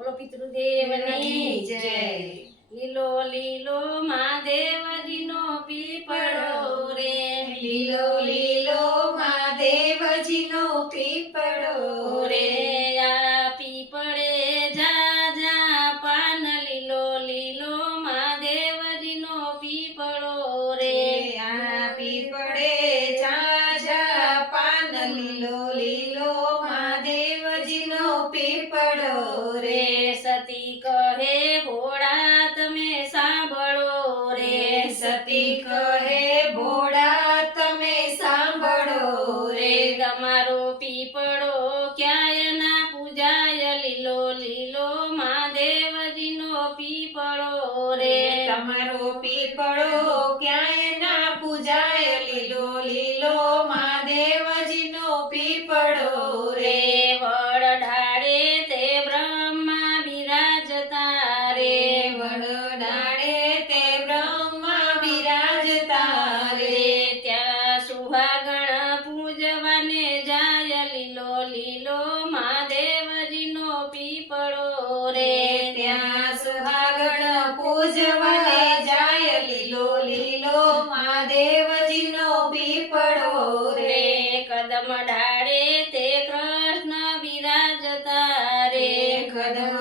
બોલો પિતૃદેવની જય. લીલો લીલો મહાદેવજીનો પીપળો રે. લીલો લીલો મહાદેવજીનો પીપળો રે. કહે ભોળા તમે સાંભળો રે. તમારો પીપળો ક્યાંય ના પૂજાય લીલો લીલો મહાદેવજીનો પીપળો રે. તમારો પીપળો રોજ જાય લીલો લીલો મહાદેવજીનો પીપળો રે. કદમ ડાળે તે કૃષ્ણ બિરાજતા રે. કદમ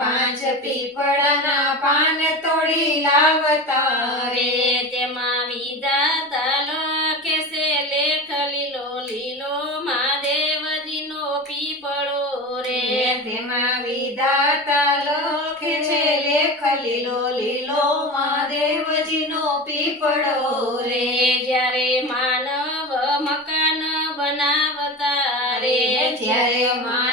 પાંચ પીપળના પાન તોડી લાવતા રે. તેમાં વિધાતા લખે છે લેખ લીલો લીલો મહાદેવજીનો પીપળો રે. તેમાં વિધાતા લખે છે લેખ લીલો લીલો મહાદેવજીનો પીપળો રે. જ્યારે માનવ મકાન બનાવતા રે. જ્યારે મા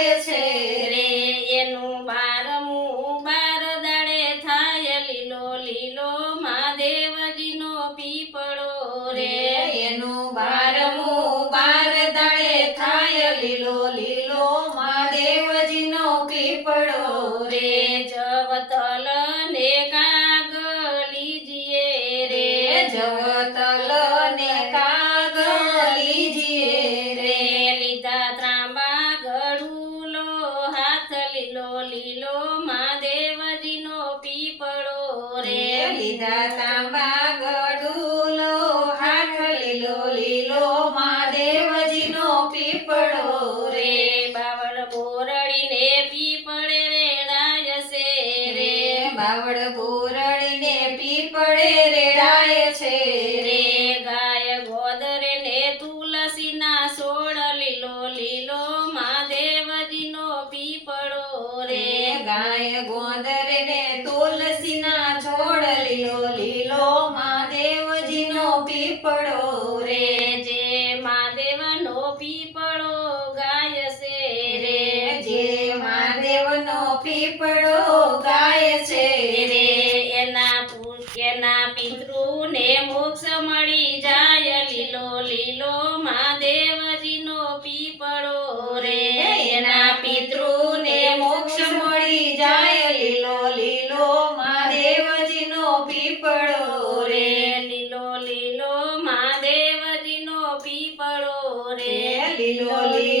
হয়েছে લીલો મા મહાદેવજીનો પીપળો રે. લીધા તાંબા ગડુલો હાથ લીલો લીલો મા મહાદેવજીનો પીપળો રે. બાવળ બોરડીને પીપળે રેડા જશે રે. બાવળ બોરડીને પીપળે રેડાય છે ગાય ગોંદર ને તુલસી ના છોડ લીલો લીલો મહાદેવજી નો પીપળો રે જે મહાદેવ નો પીપળો ગાય છે રે. જે મહાદેવ નો પીપળો ગાય છે રે. એના એના પિતૃ ને મોક્ષ મળી જાય Lolita.